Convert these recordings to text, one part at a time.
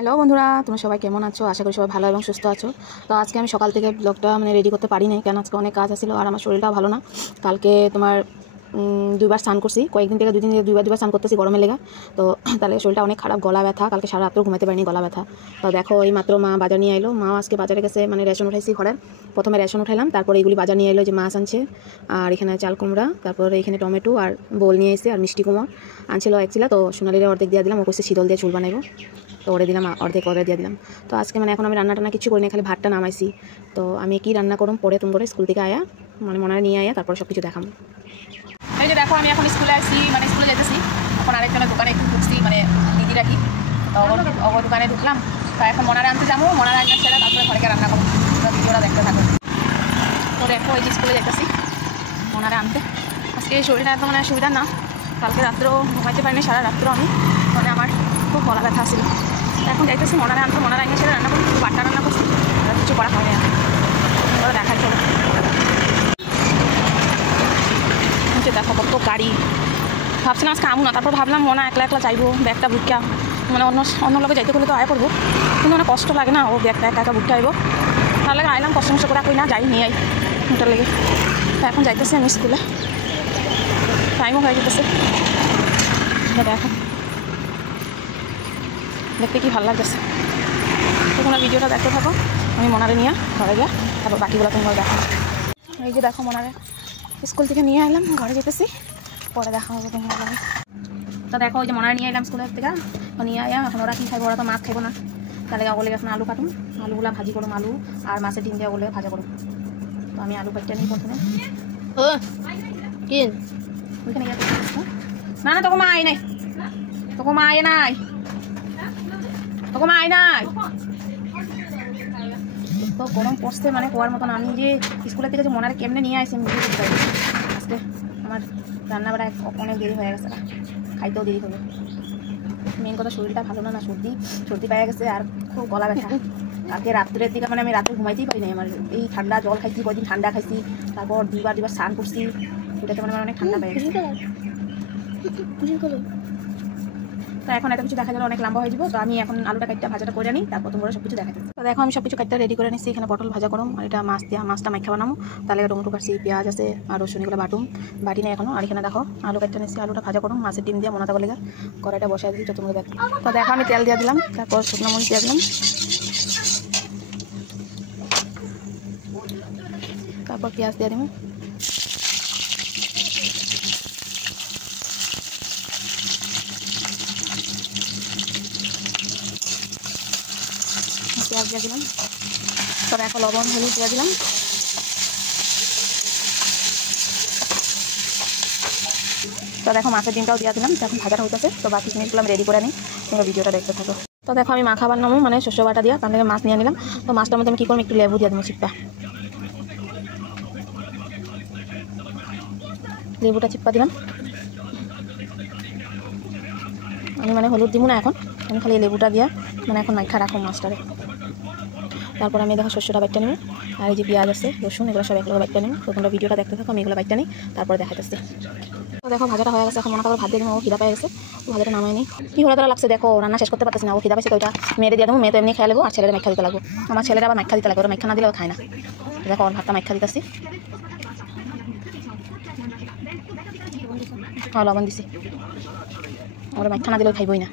Hello বন্ধুরা, তোমরা সবাই কেমন আছো? আশা করি সবাই ভালো এবং সুস্থ আছো। তো আজকে আমি সকাল থেকে ব্লগটা রেডি করতে পারি নাই, কারণ আজকে অনেক কাজ ছিল আর আমার শরীরটাও ভালো না। কালকে তোমার দুইবার স্নান করছি, কয়েকদিন থেকে দুদিন থেকে দুইবার স্নান করতেছি গরমে লেগা। তো তাহলে শরীরটা অনেক খারাপ, গলা ব্যথা, কালকে সারা রাত্রেও ঘুমাতে পারিনি, গলা ব্যথা। তো দেখো এই মাত্র মা বাজার নিয়ে এলো। মা আজকে বাজারে গেছে, রেশন উঠাইছি ঘরের। প্রথমে রেশন উঠাইলাম, তারপরে এইগুলি বাজার নিয়ে এলো, যে মাছ আনছে আর এখানে চাল কুমড়া, তারপরে এখানে টমেটো আর বোল নিয়ে এসে আর মিষ্টি কুমড় আনছিল একছিল। তো সোনালির অর্ধেক দিয়ে দিলাম, ও কইছে শীতল দিয়ে চুল বানাইবো, তো ওরে দিলাম অর্ধেক, ওরে দিয়ে দিলাম। তো আজকে এখন আমি রান্না টান্না কিছু করি না, খালি ভাতটা নামাইছি। তো আমি কি রান্না করুম পরে তুমি করে স্কুল থেকে আয়া মনে নিয়ে আয়া তারপরে সব কিছু দেখাম। এই যে দেখো আমি এখন স্কুলে আসছি, স্কুলে যেতেছি। এখন আরেকজনের দোকানে একটু ঢুকছি, দিদি রাখি। তো ওর দোকানে ঢুকলাম। তো এখন মনারে আনতে যাবো, মনারে আনতে ছেড়ে তারপরে ঘরে রান্না করবো। ভিডিওটা দেখতে থাকো। তো দেখো এই যে স্কুলে যেতেছি মনারে আনতে। আজকে এই শরীরটা এত সুবিধা না, কালকে রাত্রেও ঘুমাইতে পারিনি, সারা রাত্রেও আমি আমার খুব গলা ব্যথা আসছিল। এখন যাইতেছি মনারে আনতে, মনারে আইনে সেটা রান্না করছি, বাটা রান্না করছি, কিছু করা হয় না। ওরা দেখার চলো। দেখো কত গাড়ি। ভাবছিলাম আজকে আমু না, তারপর ভাবলাম মনে একলা একলা যাইবো, ব্যাগটা বুকিয়া অন্য লোকে যাইতে করলে তো আয় পড়বো, কিন্তু কষ্ট লাগে না, ও ব্যাগটা একা একা বুকতে আইবো। তাহলে আইলাম কষ্ট মষ্ট করে কই না যাই নিয়ে আই ওটার লেগে। তো এখন যাইতেছি আমি স্কুলে, টাইমও হয়ে যেতেছে। দেখো দেখতে কি ভালো লাগতেছে। তো তোমরা ভিডিওটা দেখতে থাকো, আমি মনারে নিয়ে ঘরে গিয়ে তারপর বাকিগুলো তুমি ঘরে দেখো। এই যে দেখো মনারে স্কুল থেকে নিয়ে এলাম, ঘরে যেতেছি, পরে দেখা হবে তোমার লাগে। তো দেখো ওই যে মনারে নিয়ে এলাম স্কুলের থেকে, নিয়ে আয়া এখন ওরা কি খাইবো, ওরা তো মাছ খাইবো না। তাহলে ওগুলো এখন আলু কাটুন, আলুগুলা ভাজি করুন, আলু আর মাছের ডিম দিয়ে ওগুলো ভাজা করুন। তো আমি আলু কাটতে নিই প্রথমে। ওইখানে না না, তোকে মা আয় নাই, তোকে মা আয় নাই, তোকে মা আয় নাই। তো গরম পড়ছে কোয়ার মতন। আমি যে স্কুলের থেকে যে মনারে কেমনে নিয়ে আসি আমি বুঝতে পারি। আজকে আমার রান্না বাড়া অনেক দেরি হয়ে গেছে, খাইতেও দেরি হবে। মেন কথা শরীরটা ভালো না, সর্দি পাওয়া গেছে আর খুব গলা ব্যথা। কালকে রাত্রের দিকে আমি রাত্রে ঘুমাইতেই পারি নাই। আমার এই ঠান্ডা জল খাইছি, কয়দিন ঠান্ডা খাইছি, তারপর দুইবার স্নান করছি, ওটাতে আমার অনেক ঠান্ডা পেয়ে গেছে। তো এখন এত কিছু দেখা গেলে অনেক লম্বা হয়ে যাবো। তো আমি এখন আলুটা কাটতে ভাজাটা করে নিই, তারপর তোমরা সব কিছু দেখাতে। তো দেখো আমি সব কিছু কাটতে রেডি করে নিচ্ছি। এখানে পটল ভাজা করুম আর এটা মাছ দিয়া, মাছটা মাখা বানাবো। তাহলে টমেটো কাটছি, পেঁয়াজ আছে আর রসুন, এগুলো বাটি নেই এখনো। আর এখানে দেখো আলু কাটতে নিচ্ছি, আলুটা ভাজা করুম মাছের ডিম দিয়ে মনাতে বলে কড়াইটা বসাই দিই। তো তোমরা দেখো। তো দেখো আমি তেল দিয়ে দিলাম, তারপর শুকনো মরিচ দিয়ে দিলাম, তারপর পেঁয়াজ দিয়ে দিব, পেঁয়াজ দিয়ে দিলাম। তবে এখন লবণ হলুদ দিয়ে দিলাম। তো দেখো মাছের ডিমটাও দিয়ে দিলাম, এখন ভাজাটা হইতেছে। তো বাকি জিনিসগুলো আমি রেডি করে নিই, তোমরা ভিডিওটা দেখতে থাকো। তো দেখো আমি মাখা বানাবো, শস্য বাটা দিয়ে, তার থেকে মাছ নিয়ে নিলাম। তো মাছটার মধ্যে আমি কী করবো, একটু লেবু দিয়ে দেবো, চিপ্পা লেবুটা চিপ্পা দিলাম। আমি হলুদ দিব না এখন, আমি খালি লেবুটা দিয়ে এখন মাখা রাখো মাছটারে। তারপর আমি দেখো শস্যটা বাইটটা নেব, আর এই যে পেঁয়াজ আছে রসুন, এগুলো সব একলগে বাইটটা নেব। তো তোমরা ভিডিওটা দেখতে থাকো, আমি এগুলো বাইটটা নিই, তারপরে দেখাতেছি। তো দেখো ভাজাটা হয়ে গেছে, এখন মনে করো ভাত দিয়ে দেবো। ও খিদা পেয়ে গেছে, ভাজাটা নামাই নি, কি হলে তারা লাগছে দেখো, রান্না শেষ করতে পারতেছি না। ও খিদা পেয়েছে, তো ওইটা মেরে দিয়ে দেবো, মেয়ে তো এমনি খেয়ে নেবো, আর ছেলেরা মাখা দিতে লাগবো। আমার ছেলেরা আবার মাখা দিতে লাগবে, ওরা মাখা না দিলে ও খায় না। দেখো ওর ভাতটা মাখা দিতেছি, লবণ দিছি, ওরা মাখা না দিলেও খাইবই না।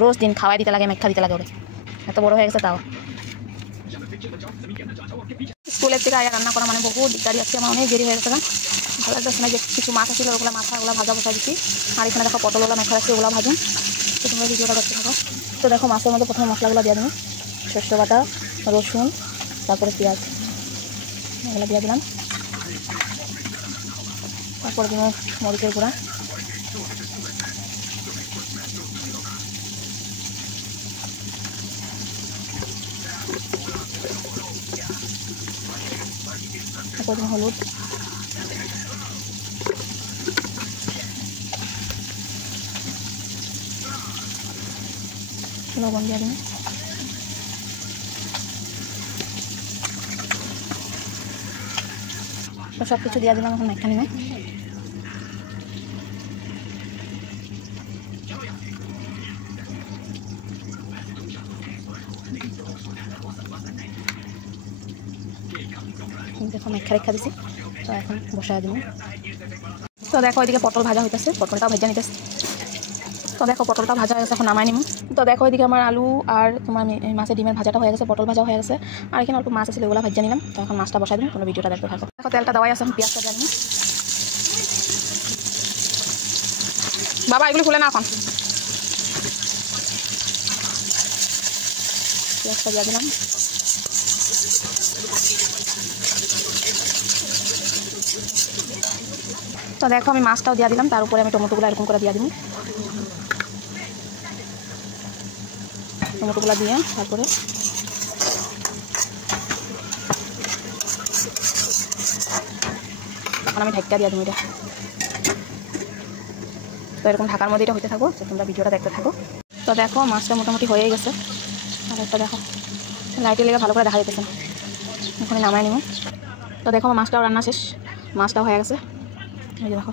রোজ দিন খাওয়াই দিতে লাগে, মাখা দিতে লাগে, ওরে এত বড় হয়ে গেছে তাও। স্কুলের থেকে আয়া রান্না করা বহু দিকদারি আছে, আমার অনেক দেরি হয়ে গেছে না। ভালো লাগতেছে না, যে কিছু মাছ আছিল ওগুলো ওগুলো ভাজা বসা দিচ্ছি। আর এখানে দেখো পটলগুলো মেখা রাখছি, ওগুলো ভাজুন। তো তোমরা ভিডিওটা দেখতে থাকো। তো দেখো মাছের মধ্যে প্রথমে মশলাগুলো দিয়ে দেবো, শস্য বাটা, রসুন, তারপরে পেঁয়াজ, এগুলো দিয়ে দিলাম। তারপরে দিব মরিচের গুঁড়া, তারপর দিব হলুদ, লবণ দিয়ে দিন। তো সব কিছু দিয়ে দিলাম, এখন মেখা নিব। দেখো মেখা রেখা দিছি। তো এখন বসায় দিব। তো দেখো ওইদিকে পটল ভাজা হইতেছে, পটলটাও ভেজে নিতেছে। তো দেখো পটলটা ভাজা হয়ে গেছে, এখন নামাই নিব। তো দেখো ওইদিকে আমার আলু আর তোমার মাছের ডিমের ভাজাটা হয়ে গেছে, পটল ভাজা হয়ে গেছে, আর এখানে অল্প মাছ আছে ওগুলো ভেজে নিলাম। তো এখন মাছটা বসাই দিন, কোনো ভিডিওটা দেখতে থাকো। দেখো তেলটা দেওয়াই আছে, আমি পেঁয়াজটা দিয়ে নিই। বাবা এগুলো খুলে না এখন। পেঁয়াজটা দিয়ে দিলাম। তো দেখো আমি মাছটাও দিয়ে দিলাম, তার উপরে আমি টমেটোগুলো এরকম করে দিয়ে দিব। টমেটোগুলো দিয়ে তারপরে এখন আমি ঢাকা দিয়ে দিব এটা। তো এরকম ঢাকার মধ্যে এটা হইতে থাকো, তো তোমরা ভিডিওটা দেখতে থাকো। তো দেখো মাছটা মোটামুটি হয়েই গেছে, আর একটা দেখো লাইটের লেগে ভালো করে দেখা যেতেছে না, এখন নামাই নিব। তো দেখো মাছটাও রান্না শেষ, মাছটাও হয়ে গেছে। এই যে দেখো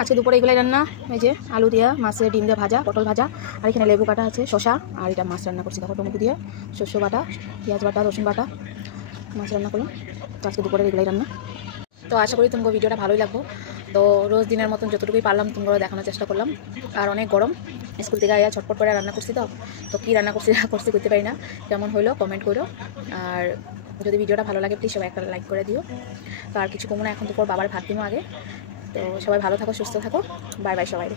আজকে দুপুরে এগুলাই রান্না, এই যে আলু দিয়া মাছের ডিম দিয়ে ভাজা, পটল ভাজা, আর এখানে লেবু কাটা আছে, শসা, আর এটা মাছ রান্না করছি দেখো টমেটো দিয়ে, শস্য বাটা, পেঁয়াজ বাটা, রসুন বাটা, মাছ রান্না করলাম। তো আজকে দুপুরে এগুলাই রান্না। তো আশা করি তোমাকে ভিডিওটা ভালোই লাগবো। তো রোজ দিনের মতন যতটুকুই পারলাম তোমরা দেখানোর চেষ্টা করলাম। আর অনেক গরম, স্কুল থেকে আয়া ছটপট করে রান্না করছি। তো কী রান্না করছি না করছি করতে পারি না, কেমন হইলো কমেন্ট করো। আর যদি ভিডিওটা ভালো লাগে প্লিজ সবাই একটা লাইক করে দিও। তো আর কিছু কমো না, এখন তো বাবার ভাত দিনো আগে। তো সবাই ভালো থাকো, সুস্থ থাকো, বাই বাই সবাই।